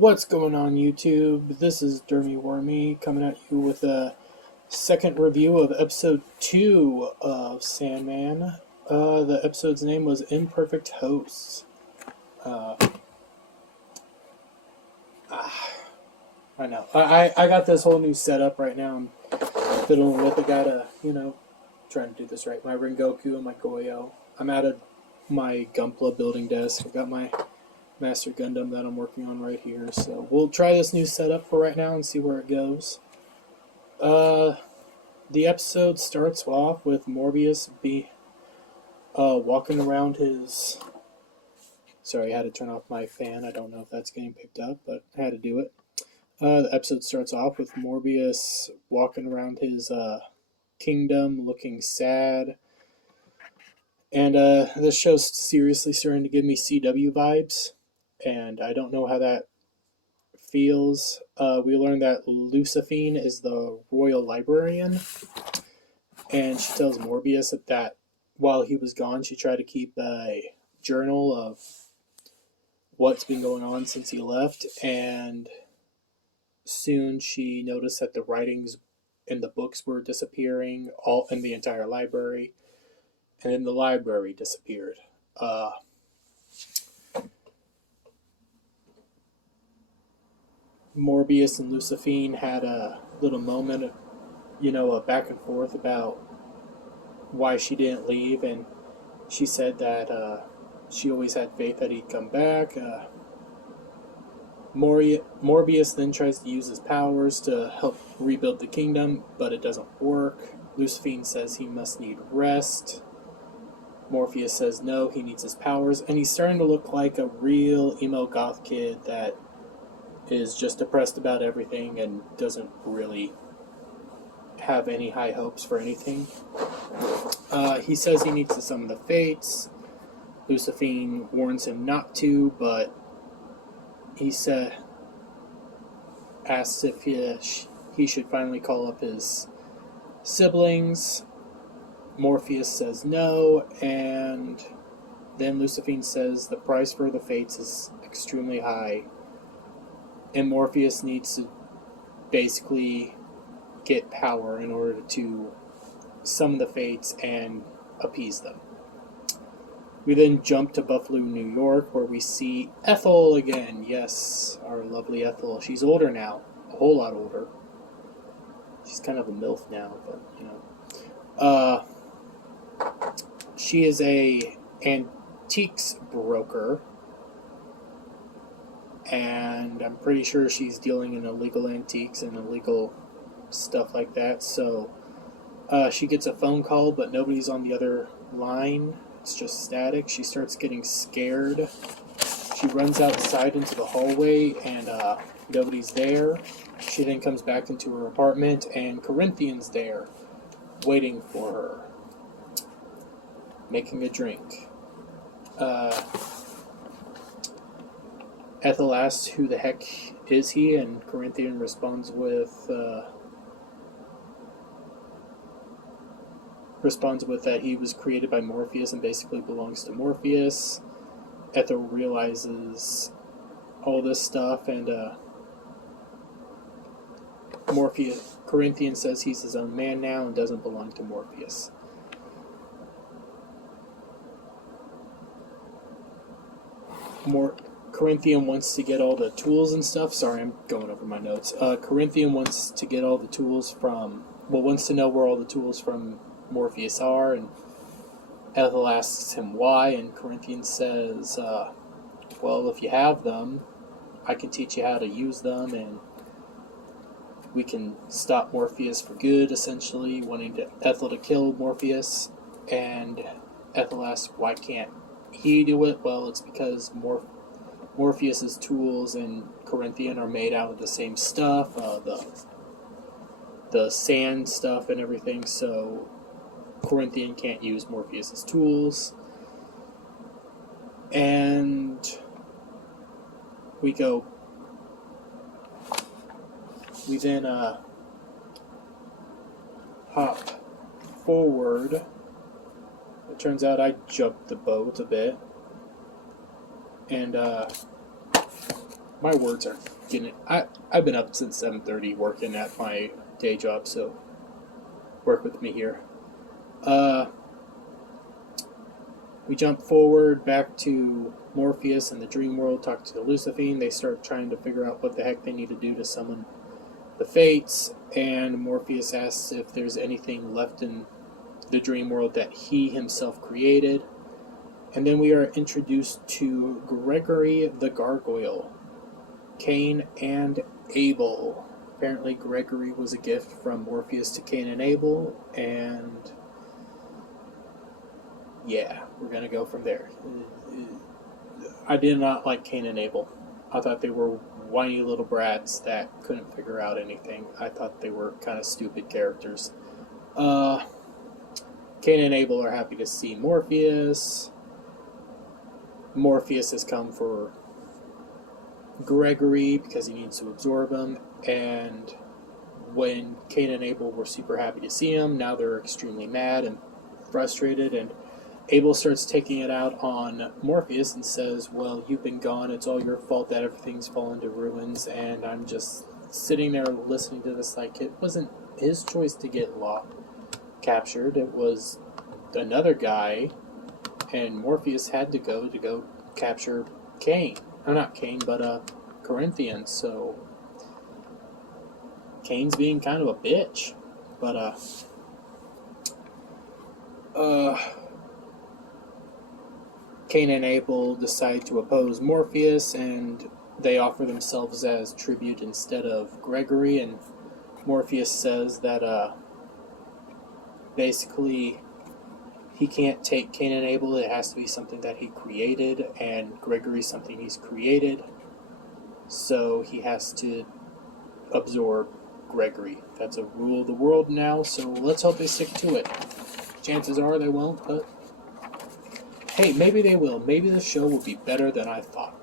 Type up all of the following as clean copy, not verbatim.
What's going on, YouTube? This is Dermy Wormy coming at you with a second review of episode 2 of Sandman. The episode's name was Imperfect Host. Uh, I know. I got this whole new setup right now. I'm fiddling with. I gotta, trying to do this right. My Rengoku and my Goyo. I'm at my Gunpla building desk. I got my Master Gundam that I'm working on right here. So we'll try this new setup for right now and see where it goes. The episode starts off with Morbius walking around his... Sorry, I had to turn off my fan. I don't know if that's getting picked up, but I had to do it. The episode starts off with Morbius walking around his kingdom looking sad. And this show's seriously starting to give me CW vibes. And I don't know how that feels. We learn that Lucifine is the royal librarian, and she tells Morbius that while he was gone, she tried to keep a journal of what's been going on since he left, and soon she noticed that the writings in the books were disappearing, all in the entire library, and then the library disappeared. Morbius and Lucifine had a little moment, a back and forth about why she didn't leave, and she said that she always had faith that he'd come back. Morbius then tries to use his powers to help rebuild the kingdom, but it doesn't work. Lucifine says he must need rest. Morpheus says no, he needs his powers, and he's starting to look like a real emo goth kid that is just depressed about everything and doesn't really have any high hopes for anything. He says he needs to summon the Fates. Lucifine warns him not to, but he asks if he should finally call up his siblings. Morpheus says no, and then Lucifine says the price for the Fates is extremely high, and Morpheus needs to basically get power in order to summon the Fates and appease them. We then jump to Buffalo, New York, where we see Ethel again. Yes, our lovely Ethel. She's older now, a whole lot older. She's kind of a MILF now, but, she is a antiques broker, and I'm pretty sure she's dealing in illegal antiques and illegal stuff like that. So she gets a phone call, but nobody's on the other line. It's just static. She starts getting scared. She runs outside into the hallway, and nobody's there. She then comes back into her apartment, and Corinthian's there, waiting for her, making a drink. Ethel asks who the heck is he, and Corinthian responds with that he was created by Morpheus and basically belongs to Morpheus. Ethel realizes all this stuff, and Corinthian says he's his own man now and doesn't belong to Morpheus. Corinthian wants to get all the tools and stuff. Sorry, I'm going over my notes. Corinthian wants to get all the tools wants to know where all the tools from Morpheus are, and Ethel asks him why, and Corinthian says, well, if you have them, I can teach you how to use them, and we can stop Morpheus for good, essentially, wanting Ethel to kill Morpheus. And Ethel asks, why can't he do it? Well, it's because Morpheus's tools and Corinthian are made out of the same stuff, the sand stuff and everything, so Corinthian can't use Morpheus's tools. And we then hop forward. It turns out I jumped the boat a bit. And My words are getting. I've been up since 7:30 working at my day job, so work with me here. We jump forward back to Morpheus and the dream world, talk to Luciphine. They start trying to figure out what the heck they need to do to summon the Fates, and Morpheus asks if there's anything left in the dream world that he himself created. And then we are introduced to Gregory the Gargoyle, Cain and Abel. Apparently Gregory was a gift from Morpheus to Cain and Abel, and yeah, we're going to go from there. I did not like Cain and Abel. I thought they were whiny little brats that couldn't figure out anything. I thought they were kind of stupid characters. Cain and Abel are happy to see Morpheus. Morpheus has come for Gregory because he needs to absorb him, and when Cain and Abel were super happy to see him, now they're extremely mad and frustrated, and Abel starts taking it out on Morpheus and says, well, you've been gone, it's all your fault that everything's fallen to ruins, and I'm just sitting there listening to this like it wasn't his choice to get captured, it was another guy, and Morpheus had to go capture Cain. Not Cain, but Corinthian, so Cain's being kind of a bitch, but Cain and Abel decide to oppose Morpheus, and they offer themselves as tribute instead of Gregory, and Morpheus says that basically he can't take Cain and Abel, it has to be something that he created, and Gregory's something he's created, so he has to absorb Gregory. That's a rule of the world now, so let's hope they stick to it. Chances are they won't, but hey, maybe they will. Maybe the show will be better than I thought.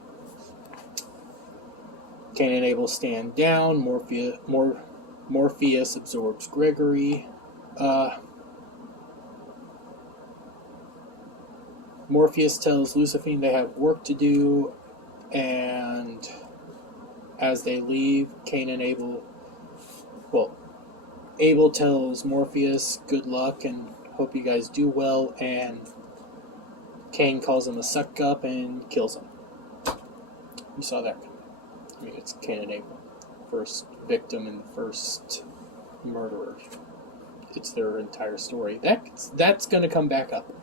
Cain and Abel stand down. Morpheus absorbs Gregory. Morpheus tells Luciphine they have work to do, and as they leave, Cain and Abel... Well, Abel tells Morpheus, good luck, and hope you guys do well, and Cain calls him a suck-up and kills him. You saw that coming. I mean, it's Cain and Abel. First victim and first murderer. It's their entire story. That's going to come back up.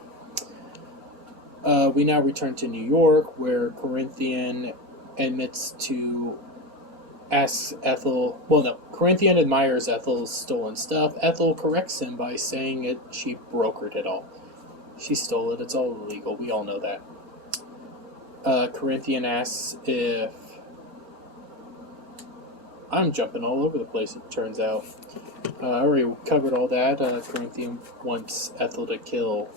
We now return to New York, where Corinthian admits to ask Ethel... Well, no. Corinthian admires Ethel's stolen stuff. Ethel corrects him by saying she brokered it all. She stole it. It's all illegal. We all know that. Corinthian asks if... I'm jumping all over the place, it turns out. I already covered all that. Corinthian wants Ethel to kill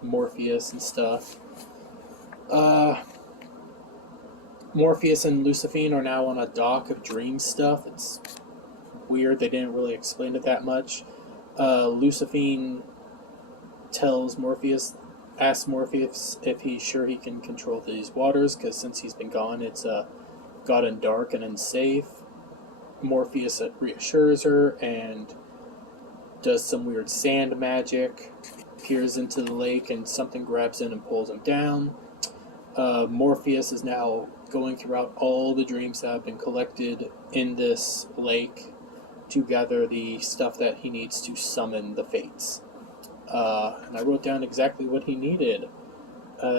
Morpheus and stuff. Morpheus and Luciphine are now on a dock of dream stuff. It's weird. They didn't really explain it that much. Luciphine asks Morpheus if he's sure he can control these waters, because since he's been gone, it's gotten dark and unsafe. Morpheus reassures her and does some weird sand magic, peers into the lake, and something grabs in and pulls him down. Morpheus is now going throughout all the dreams that have been collected in this lake to gather the stuff that he needs to summon the Fates. And I wrote down exactly what he needed.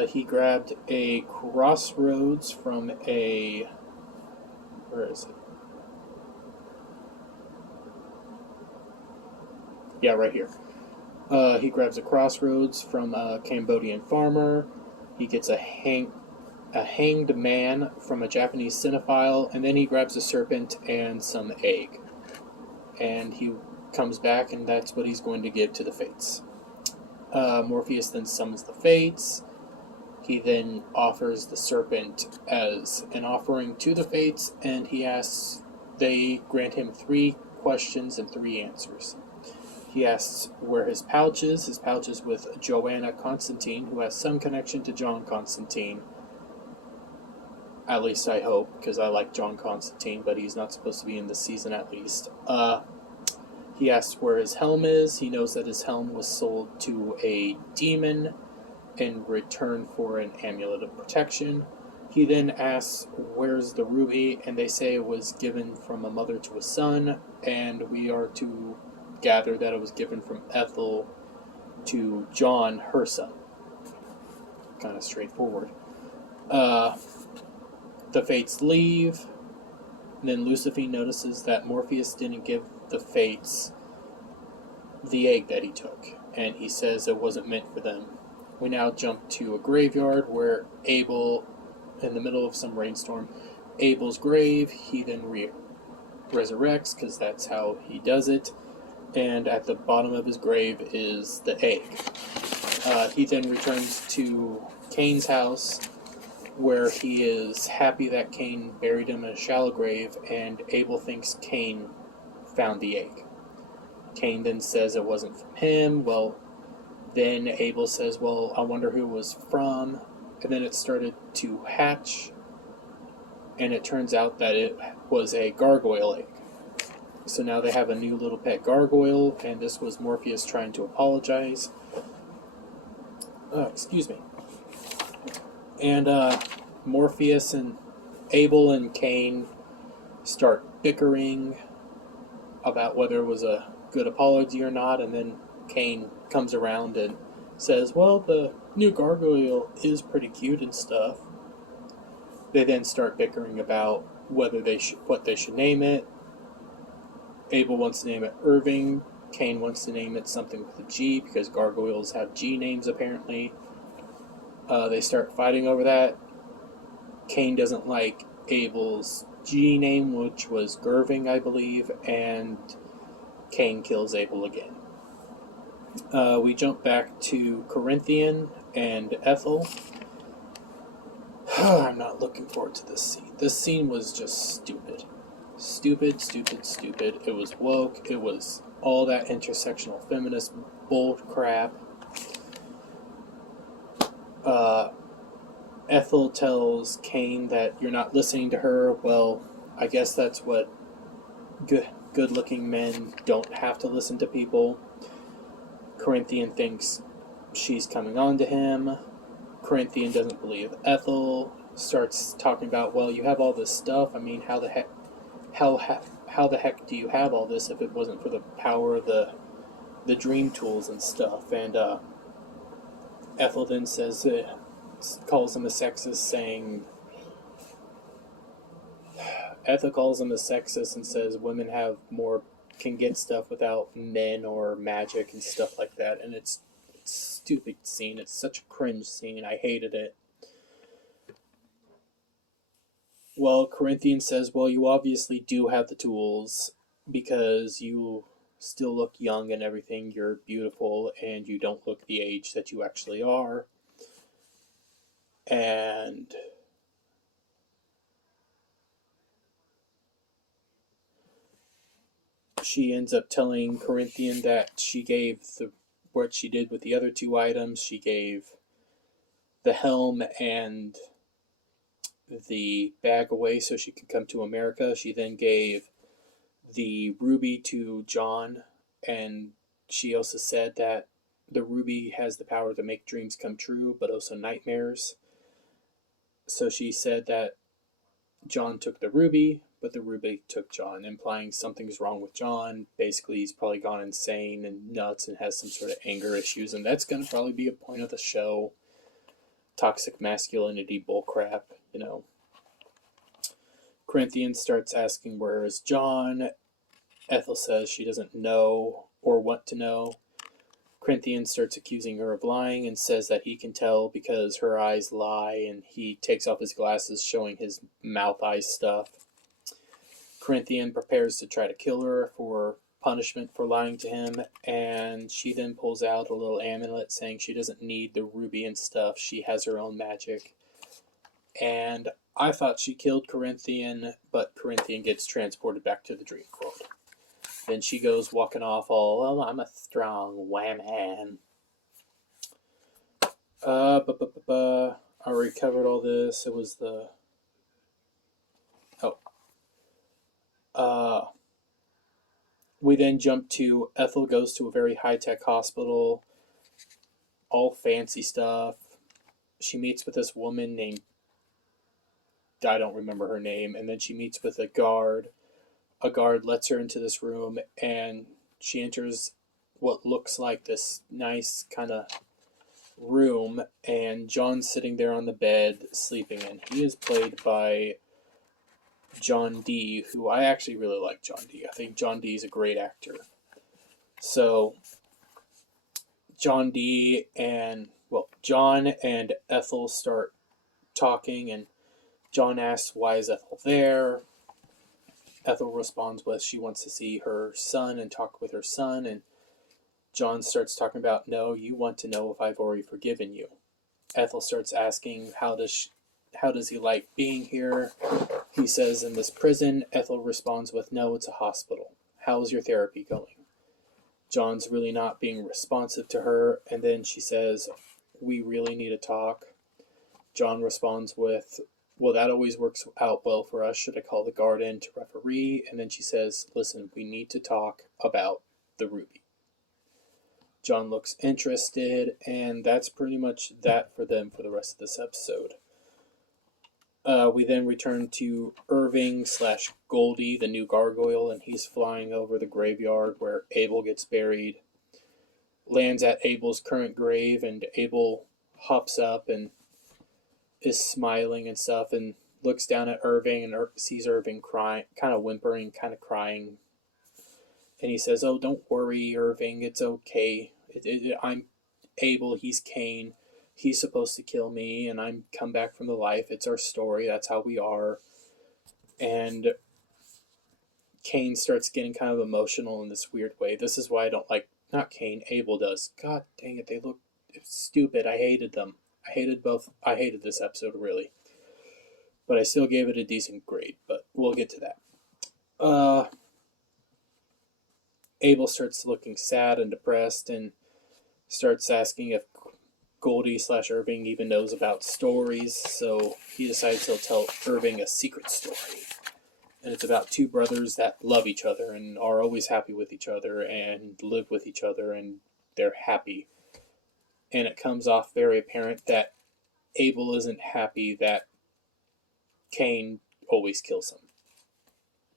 He grabbed a crossroads from a... Where is it? Yeah, right here. He grabs a crossroads from a Cambodian farmer. He gets a hanged man from a Japanese cinephile, and then he grabs a serpent and some egg. And he comes back, and that's what he's going to give to the Fates. Morpheus then summons the Fates. He then offers the serpent as an offering to the Fates, and they grant him 3 questions and 3 answers. He asks where his pouch is. His pouch is with Joanna Constantine, who has some connection to John Constantine. At least I hope, because I like John Constantine, but he's not supposed to be in the season at least. He asks where his helm is. He knows that his helm was sold to a demon in return for an amulet of protection. He then asks, where's the ruby? And they say it was given from a mother to a son, and we are to gather that it was given from Ethel to John, her son. Kind of straightforward. The Fates leave. And then Lucifer notices that Morpheus didn't give the Fates the egg that he took, and he says it wasn't meant for them. We now jump to a graveyard where Abel, in the middle of some rainstorm, Abel's grave, he then resurrects, because that's how he does it, and at the bottom of his grave is the egg. He then returns to Cain's house, where he is happy that Cain buried him in a shallow grave, and Abel thinks Cain found the egg. Cain then says it wasn't from him. Well, then Abel says, well, I wonder who it was from. And then it started to hatch, and it turns out that it was a gargoyle egg. So now they have a new little pet gargoyle, and this was Morpheus trying to apologize. Excuse me. And Morpheus and Abel and Cain start bickering about whether it was a good apology or not, and then Cain comes around and says, well, the new gargoyle is pretty cute and stuff. They then start bickering about whether what they should name it. Abel wants to name it Irving. Cain wants to name it something with a G, because gargoyles have G names apparently. They start fighting over that. Cain doesn't like Abel's G name, which was Gerving, I believe, and Cain kills Abel again. We jump back to Corinthian and Ethel. I'm not looking forward to this scene. This scene was just stupid. Stupid. It was woke. It was all that intersectional feminist bull crap. Ethel tells Cain that you're not listening to her. Well, I guess that's what good-looking men don't have to listen to people. Corinthian thinks she's coming on to him. Corinthian doesn't believe Ethel. Starts talking about, well, you have all this stuff. I mean, how the heck do you have all this if it wasn't for the power of the dream tools and stuff? And Ethel then says, calls him a sexist, saying, Ethel calls him a sexist and says women can get stuff without men or magic and stuff like that. And it's a stupid scene. It's such a cringe scene. I hated it. Well, Corinthian says, well, you obviously do have the tools because you still look young and everything. You're beautiful and you don't look the age that you actually are. And she ends up telling Corinthian that she gave what she did with the other two items. She gave the helm and the bag away so she could come to America. She then gave the ruby to John, and she also said that the ruby has the power to make dreams come true, but also nightmares. So she said that John took the ruby, but the ruby took John, implying something's wrong with John. Basically, he's probably gone insane and nuts and has some sort of anger issues, and that's going to probably be a point of the show. Toxic masculinity bullcrap, you know. Corinthian starts asking where is John. Ethel says she doesn't know or want to know. Corinthian starts accusing her of lying and says that he can tell because her eyes lie, and he takes off his glasses showing his mouth eye stuff. Corinthian prepares to try to kill her for punishment for lying to him, and she then pulls out a little amulet saying she doesn't need the ruby and stuff. She has her own magic. And I thought she killed Corinthian, but Corinthian gets transported back to the dream world. Then she goes walking off all, oh, I'm a strong woman. I already covered all this. It was the We then jump to Ethel goes to a very high-tech hospital, all fancy stuff. She meets with this woman named, I don't remember her name, and then she meets with a guard. A guard lets her into this room, and she enters what looks like this nice kind of room, and John's sitting there on the bed sleeping, and he is played by John Dee, who I actually really like John Dee. I think John Dee is a great actor. So John and Ethel start talking, and John asks, why is Ethel there? Ethel responds with she wants to see her son and talk with her son, and John starts talking about, no, you want to know if I've already forgiven you. Ethel starts asking, how does he like being here? He says, in this prison. Ethel responds with, no, it's a hospital. How's your therapy going? John's really not being responsive to her, and then she says, we really need to talk. John responds with, well, that always works out well for us. Should I call the guard in to referee? And then she says, listen, we need to talk about the ruby. John looks interested, and that's pretty much that for them for the rest of this episode. We then return to Irving / Goldie, the new gargoyle, and he's flying over the graveyard where Abel gets buried. Lands at Abel's current grave, and Abel hops up and is smiling and stuff, and looks down at Irving and sees Irving crying, kind of whimpering, kind of crying. And he says, oh, don't worry, Irving, it's okay. I'm Abel, he's Cain. He's supposed to kill me, and I'm come back from the life. It's our story. That's how we are. And Cain starts getting kind of emotional in this weird way. This is why I don't like, not Cain, Abel does. God dang it, they look stupid. I hated them. I hated both. I hated this episode, really. But I still gave it a decent grade, but we'll get to that. Abel starts looking sad and depressed and starts asking if Goldie / Irving even knows about stories, so he decides he'll tell Irving a secret story. And it's about two brothers that love each other and are always happy with each other and live with each other, and they're happy. And it comes off very apparent that Abel isn't happy that Cain always kills him,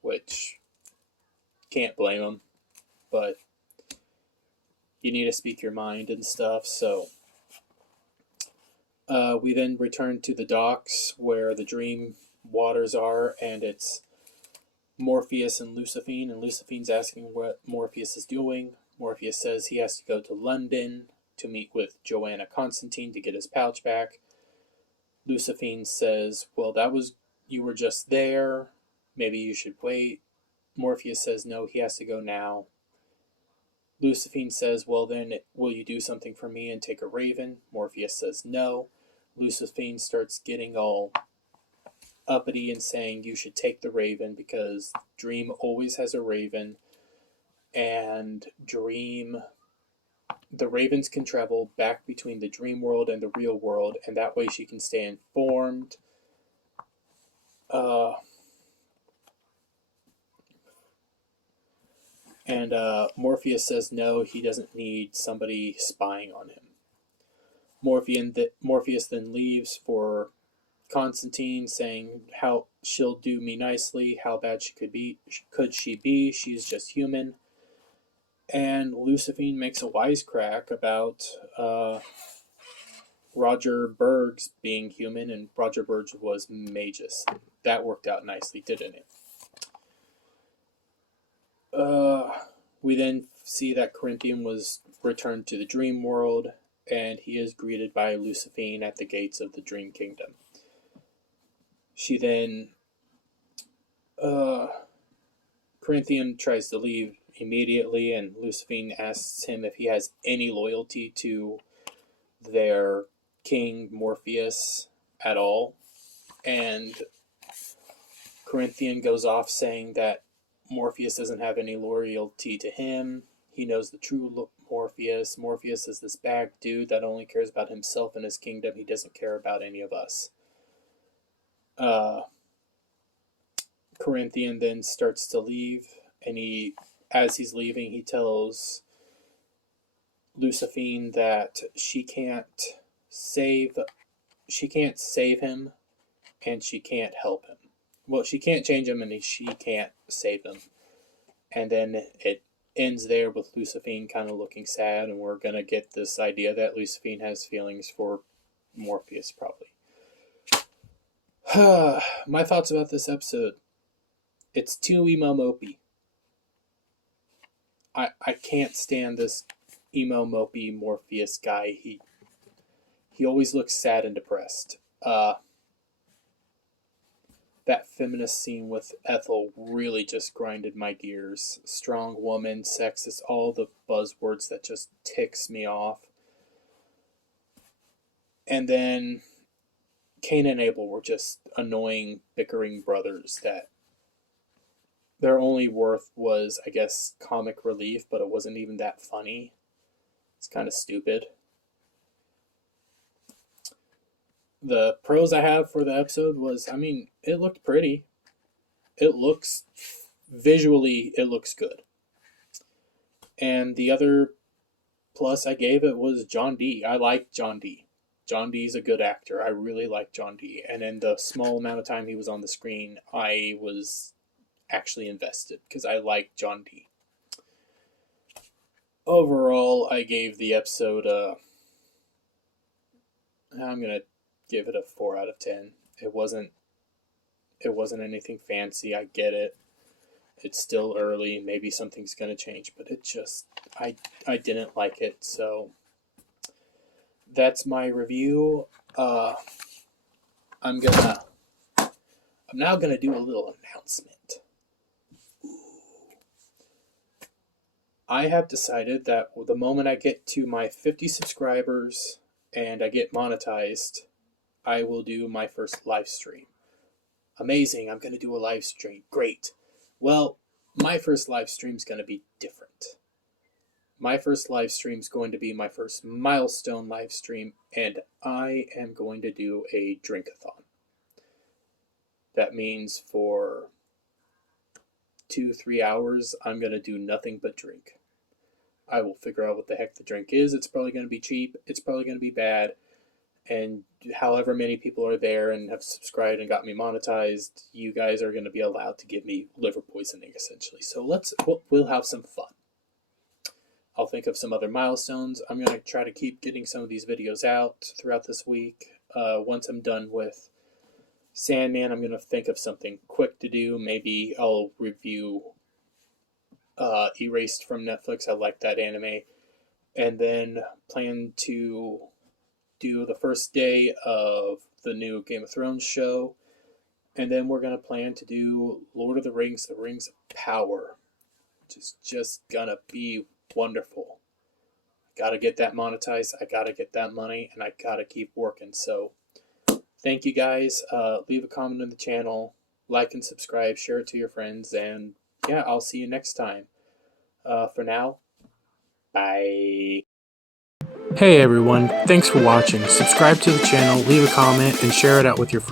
which can't blame him, but you need to speak your mind and stuff, so we then return to the docks where the dream waters are, and it's Morpheus and Luciphine, and Luciphine's asking what Morpheus is doing. Morpheus says he has to go to London to meet with Joanna Constantine to get his pouch back. Luciphine says, well, you were just there. Maybe you should wait. Morpheus says, no, he has to go now. Luciphine says, well, then, will you do something for me and take a raven? Morpheus says, no. Luciphine starts getting all uppity and saying, you should take the raven because Dream always has a raven, and the ravens can travel back between the dream world and the real world, and that way she can stay informed. And Morpheus says no, he doesn't need somebody spying on him. Morpheus then leaves for Constantine, saying how she'll do me nicely, how bad could she be? She's just human. And Luciphine makes a wisecrack about Roger Berg's being human, and Roger Berg was Magus. That worked out nicely, didn't it? We then see that Corinthian was returned to the dream world, and he is greeted by Luciphine at the gates of the dream kingdom. She then Corinthian tries to leave immediately, and Luciphine asks him if he has any loyalty to their king Morpheus at all. And Corinthian goes off saying that Morpheus doesn't have any loyalty to him. He knows the true Morpheus. Morpheus is this bad dude that only cares about himself and his kingdom. He doesn't care about any of us. Corinthian then starts to leave, and as he's leaving, he tells Luciphine that she can't save him, and she can't help him. Well, she can't change him, and she can't save him. And then it ends there with Luciphine kind of looking sad, and we're gonna get this idea that Luciphine has feelings for Morpheus, probably. My thoughts about this episode. It's too emo mopey. I can't stand this emo mopey Morpheus guy. He always looks sad and depressed. That feminist scene with Ethel really just grinded my gears. Strong woman, sexist, all the buzzwords that just ticks me off. And then Cain and Abel were just annoying, bickering brothers that their only worth was, I guess, comic relief, but it wasn't even that funny. It's kind of stupid. The pros I have for the episode was, it looked pretty. Visually, it looks good. And the other plus I gave it was John D. I like John D. John D's a good actor. I really like John D. And in the small amount of time he was on the screen, I was actually invested because I like John D. Overall, I gave the episode I'm going to give it a 4 out of 10. It wasn't anything fancy. I get it. It's still early. Maybe something's going to change, but it just, I didn't like it. So that's my review. I'm now going to do a little announcement. I have decided that the moment I get to my 50 subscribers and I get monetized, I will do my first live stream. Amazing, I'm going to do a live stream. Great. Well, my first live stream is going to be different. My first live stream is going to be my first milestone live stream, and I am going to do a drink-a-thon. That means for 2-3 hours, I'm going to do nothing but drink. I will figure out what the heck the drink is. It's probably going to be cheap. It's probably going to be bad. And however many people are there and have subscribed and got me monetized, you guys are going to be allowed to give me liver poisoning, essentially. So we'll have some fun. I'll think of some other milestones. I'm going to try to keep getting some of these videos out throughout this week. Once I'm done with Sandman, I'm going to think of something quick to do. Maybe I'll review Erased from Netflix. I like that anime. And then plan to do the first day of the new Game of Thrones show. And then we're going to plan to do Lord of the Rings, The Rings of Power, which is just going to be wonderful. I got to get that monetized. I got to get that money, and I got to keep working. So thank you guys. Leave a comment on the channel, like and subscribe, share it to your friends, and yeah, I'll see you next time. For now, bye. Hey everyone, thanks for watching. Subscribe to the channel, leave a comment, and share it out with your friends.